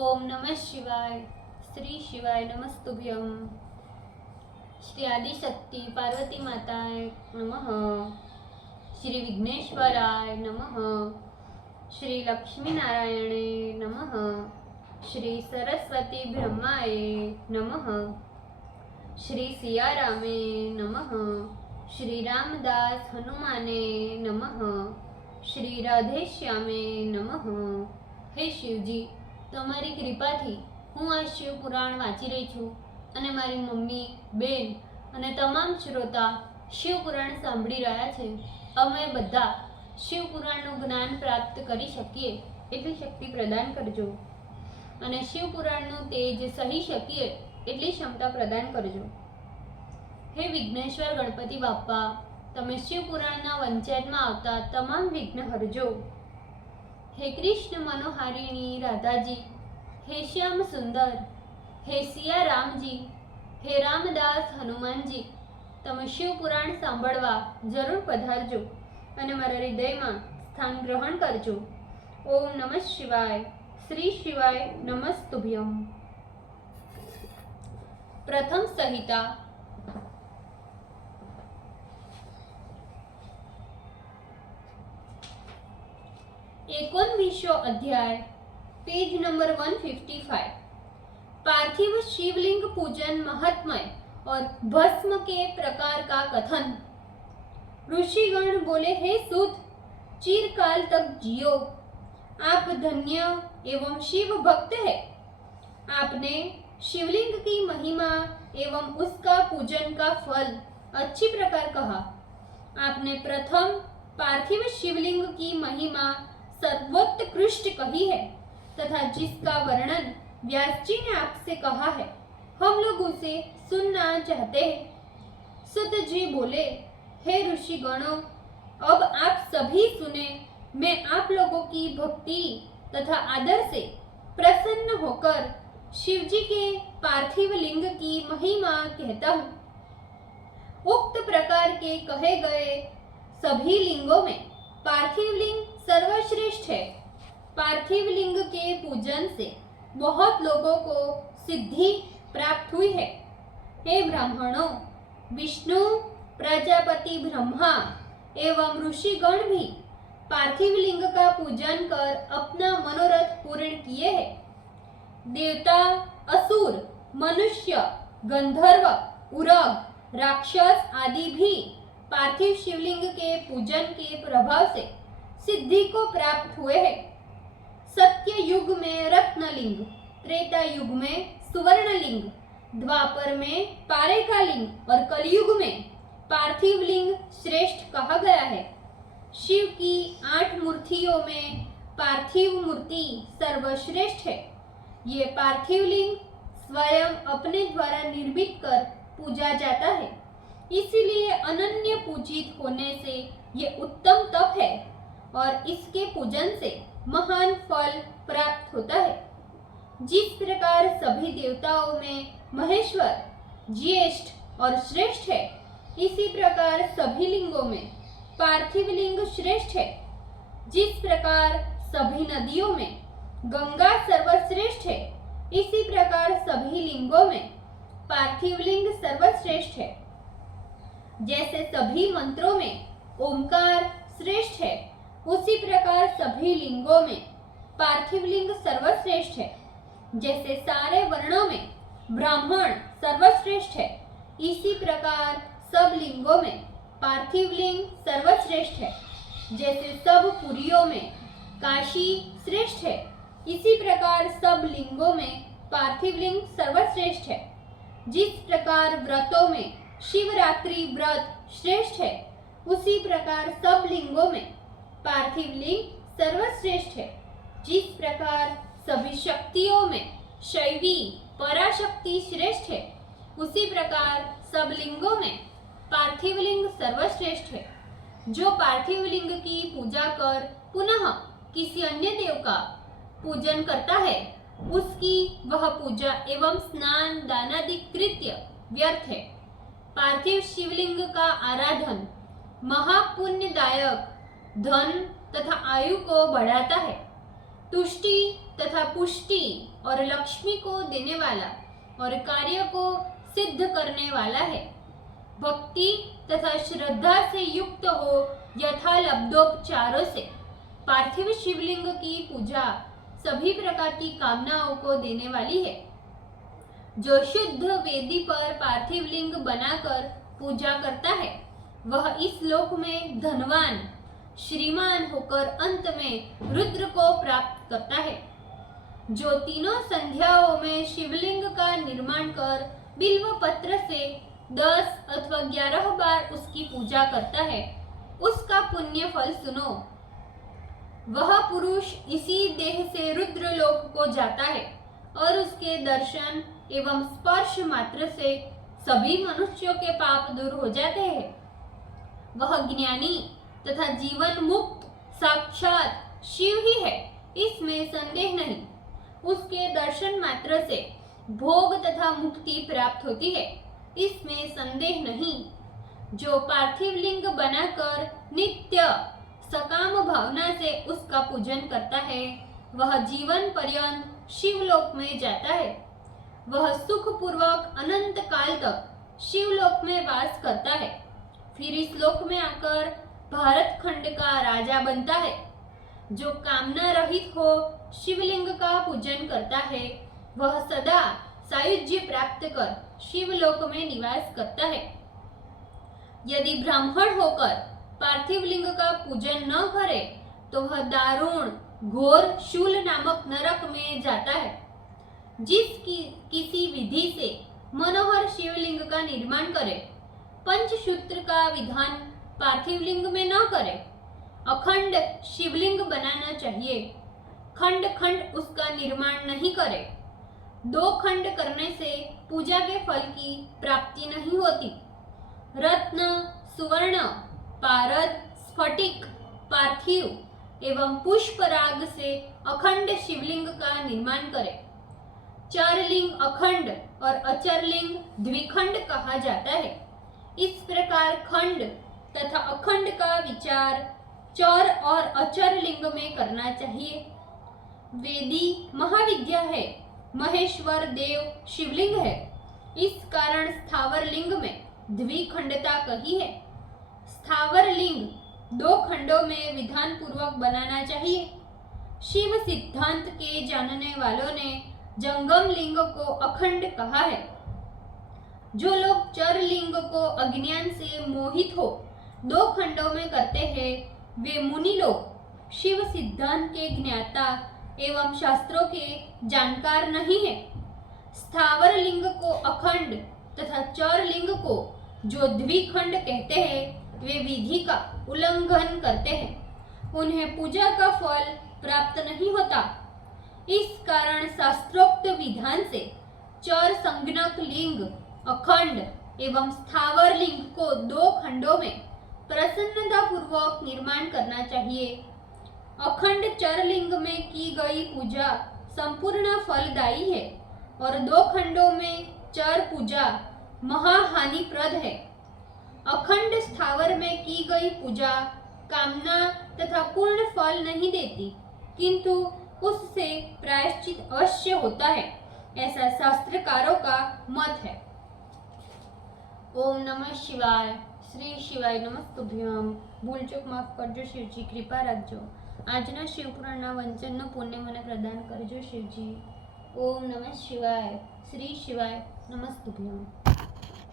ओम नमः शिवाय। श्री शिवाय नमस्तुभ्यम। श्री आदिशक्ति पार्वती माताय नमः। श्री विघ्नेश्वराय नमः। श्री लक्ष्मी नारायणे नमः। श्री सरस्वती ब्रह्माय नमः। श्री सियारामे नमः। श्री रामदास हनुमाने नमः। श्री राधेश्यामे नमः। हे शिवजी, તમારી કૃપાથી હું આ શિવ પુરાણ વાંચી રહી છું અને મારી મમ્મી, બેન અને તમામ શ્રોતા શિવ પુરાણ સાંભળી રહ્યા છે। અમે બધા શિવ પુરાણનું જ્ઞાન પ્રાપ્ત કરી શકીએ એટલી શક્તિ પ્રદાન કરજો અને શિવ પુરાણનું તેજ સહી શકીએ એટલી ક્ષમતા પ્રદાન કરજો। હે વિઘ્નેશ્વર ગણપતિ બાપ્પા, તમે શિવ પુરાણના વંચાયતમાં આવતા તમામ વિઘ્ન હરજો। हे कृष्ण मनोहारिणी राधा जी, हे श्याम सुंदर, हे सिया राम जी, हे रामदास हनुमान जी, તમે શિવ પુરાણ સાંભળવા જરૂર પધારજો અને મારા હૃદયમાં સ્થાન ગ્રહણ કરજો। ઓમ નમઃ શિવાય। શ્રી શિવાય નમસ્તુભ્યમ। પ્રથમ સંહિતા एकोनवीसो अध्याय, पेज नंबर 155। पार्थिव शिवलिंग पूजन महात्म्य और भस्म के प्रकार का कथन। ऋषिगण बोले, हे सूत, चिरकाल तक जियो, आप धन्य एवं शिव भक्त है। आपने शिवलिंग की महिमा एवं उसका पूजन का फल अच्छी प्रकार कहा। आपने प्रथम पार्थिव शिवलिंग की महिमा सर्वोत्कृष्ट कही है तथा जिसका वर्णन व्यास जी ने आपसे कहा है, हम लोग उसे सुनना चाहते हैं। सुत जी बोले, हे ऋषि गणों, अब आप सभी सुने। मैं आप लोगों की भक्ति तथा आदर से प्रसन्न होकर शिव जी के पार्थिव लिंग की महिमा कहता हूँ। उक्त प्रकार के कहे गए सभी लिंगों में पार्थिव लिंग सर्वश्रेष्ठ है। पार्थिव लिंग के पूजन से बहुत लोगों को सिद्धि प्राप्त हुई है। हे ब्राह्मणों, विष्णु, प्रजापति ब्रह्मा एवं ऋषिगण भी पार्थिव लिंग का पूजन कर अपना मनोरथ पूर्ण किए हैं। देवता, असुर, मनुष्य, गंधर्व, उरग, राक्षस आदि भी पार्थिव शिवलिंग के पूजन के प्रभाव से सिद्धि को प्राप्त हुए हैं। सत्य युग में रत्नलिंग, त्रेता युग में सुवर्णलिंग, द्वापर में पारेका लिंग और कलयुग में पार्थिव लिंग श्रेष्ठ कहा गया है। शिव की 8 मूर्तियों में पार्थिव मूर्ति सर्वश्रेष्ठ है। ये पार्थिव लिंग स्वयं अपने द्वारा निर्मित कर पूजा जाता है, इसीलिए अनन्य पूजित होने से ये उत्तम तप है और इसके पूजन से महान फल प्राप्त होता है। जिस प्रकार सभी देवताओं में महेश्वर ज्येष्ठ और श्रेष्ठ है, इसी प्रकार सभी लिंगों में पार्थिव लिंग श्रेष्ठ है। जिस प्रकार सभी नदियों में गंगा सर्वश्रेष्ठ है, इसी प्रकार सभी लिंगों में पार्थिव लिंग सर्वश्रेष्ठ है। जैसे सभी मंत्रों में ओमकार श्रेष्ठ है, उसी प्रकार सभी लिंगों में पार्थिव लिंग सर्वश्रेष्ठ है। जैसे सारे वर्णों में ब्राह्मण सर्वश्रेष्ठ है, इसी प्रकार सब लिंगों में पार्थिव लिंग सर्वश्रेष्ठ है। जैसे सब पुरियों में काशी श्रेष्ठ है, इसी प्रकार सब लिंगों में पार्थिव लिंग सर्वश्रेष्ठ है। जिस प्रकार व्रतों में शिवरात्रि व्रत श्रेष्ठ है, उसी प्रकार सब लिंगों में पार्थिव लिंग सर्वश्रेष्ठ है। जिस प्रकार सभी शक्तियों में शैवी पराशक्ति श्रेष्ठ है, उसी प्रकार सब लिंगों में पार्थिव लिंग सर्वश्रेष्ठ है। जो पार्थिव लिंग की पूजा कर पुनः किसी अन्य देव का पूजन करता है, उसकी वह पूजा एवं स्नान दानादि कृत्य व्यर्थ है। पार्थिव शिवलिंग का आराधन महापुण्यदायक, धन तथा आयु को बढ़ाता है, तुष्टि तथा पुष्टि और लक्ष्मी को देने वाला और कार्य को सिद्ध करने वाला है। भक्ति तथा श्रद्धा से युक्त हो यथा लब्धोपचारों से पार्थिव शिवलिंग की पूजा सभी प्रकार की कामनाओं को देने वाली है। जो शुद्ध वेदी पर पार्थिव लिंग बनाकर पूजा करता है वह इस लोक में धनवान श्रीमान होकर अंत में रुद्र को प्राप्त करता है। जो तीनों संध्याओं में शिवलिंग का निर्माण कर बिल्व पत्र से 10 अथवा 11 बार उसकी पूजा करता है उसका पुण्य फल सुनो। वह पुरुष इसी देह से रुद्र लोक को जाता है और उसके दर्शन एवं स्पर्श मात्र से सभी मनुष्यों के पाप दूर हो जाते हैं। वह ज्ञानी तथा जीवन मुक्त साक्षात शिव ही है, इसमें संदेह नहीं। उसके दर्शन मात्र से भोग तथा मुक्ति प्राप्त होती है, इसमें संदेह नहीं। जो पार्थिव लिंग बनाकर नित्य सकाम भावना से उसका पूजन करता है वह जीवन पर्यंत शिवलोक में जाता है। वह सुखपूर्वक अनंत काल तक शिवलोक में वास करता है, फिर इस लोक में आकर भारत खंड का राजा बनता है। जो कामना रहित हो शिवलिंग का पूजन करता है वह सदा सायुज्य प्राप्त कर शिवलोक में निवास करता है। यदि ब्राह्मण होकर पार्थिव लिंग का पूजन न करे तो वह दारुण घोर शूल नामक नरक में जाता है। किसी विधि से मनोहर शिवलिंग का निर्माण करे, पंचसूत्र का विधान पार्थिव लिंग में न करे, अखंड शिवलिंग बनाना चाहिए। खंड खंड उसका निर्माण नहीं करे। 2 खंड करने से पूजा के फल की प्राप्ति नहीं होती। रत्न, सुवर्ण, पारद, स्फटिक, पार्थिव एवं पुष्पराग से अखंड शिवलिंग का निर्माण करे। चरलिंग अखंड और अचरलिंग द्विखंड कहा जाता है। इस प्रकार खंड तथा अखंड का विचार चर और अचर लिंग में करना चाहिए। वेदी महाविद्या है, महेश्वर देव शिवलिंग है, इस कारण स्थावर लिंग में द्विखंडता कही है। स्थावर लिंग 2 खंडों में विधान पूर्वक बनाना चाहिए। शिव सिद्धांत के जानने वालों ने जंगम लिंग को अखंड कहा है। जो लोग चर लिंग को अज्ञान से मोहित हो 2 खंडों में करते हैं वे मुनि लोग शिव सिद्धांत के ज्ञाता एवं शास्त्रों के जानकार नहीं है। स्थावर लिंग को अखंड तथा चर लिंग को जो द्विखंड कहते हैं वे विधि का उल्लंघन करते हैं, उन्हें पूजा का फल प्राप्त नहीं होता। इस कारण शास्त्रोक्त विधान से चर संज्ञक लिंग अखंड एवं स्थावर लिंग को 2 खंडों में प्रसन्नता पूर्वक निर्माण करना चाहिए। अखंड चर लिंग में की गई पूजा संपूर्ण फलदायी है और 2 खंडों में चर पूजा महाहानिप्रद है। अखंड स्थावर में की गई पूजा कामना तथा पूर्ण फल नहीं देती, किंतु उससे प्रायश्चित अवश्य होता है, ऐसा शास्त्रकारों का मत है। ओम नमः शिवाय। श्री शिवाय नमस्तुभ्यम। भूल चूक माफ करजो शिवजी, कृपा रखजो। આજના શિવપુરાણના વંચનનું પુણ્ય મને પ્રદાન કરજો શિવજી। ઓમ નમઃ શિવાય। શ્રી શિવાય નમસ્તુભ્યમ।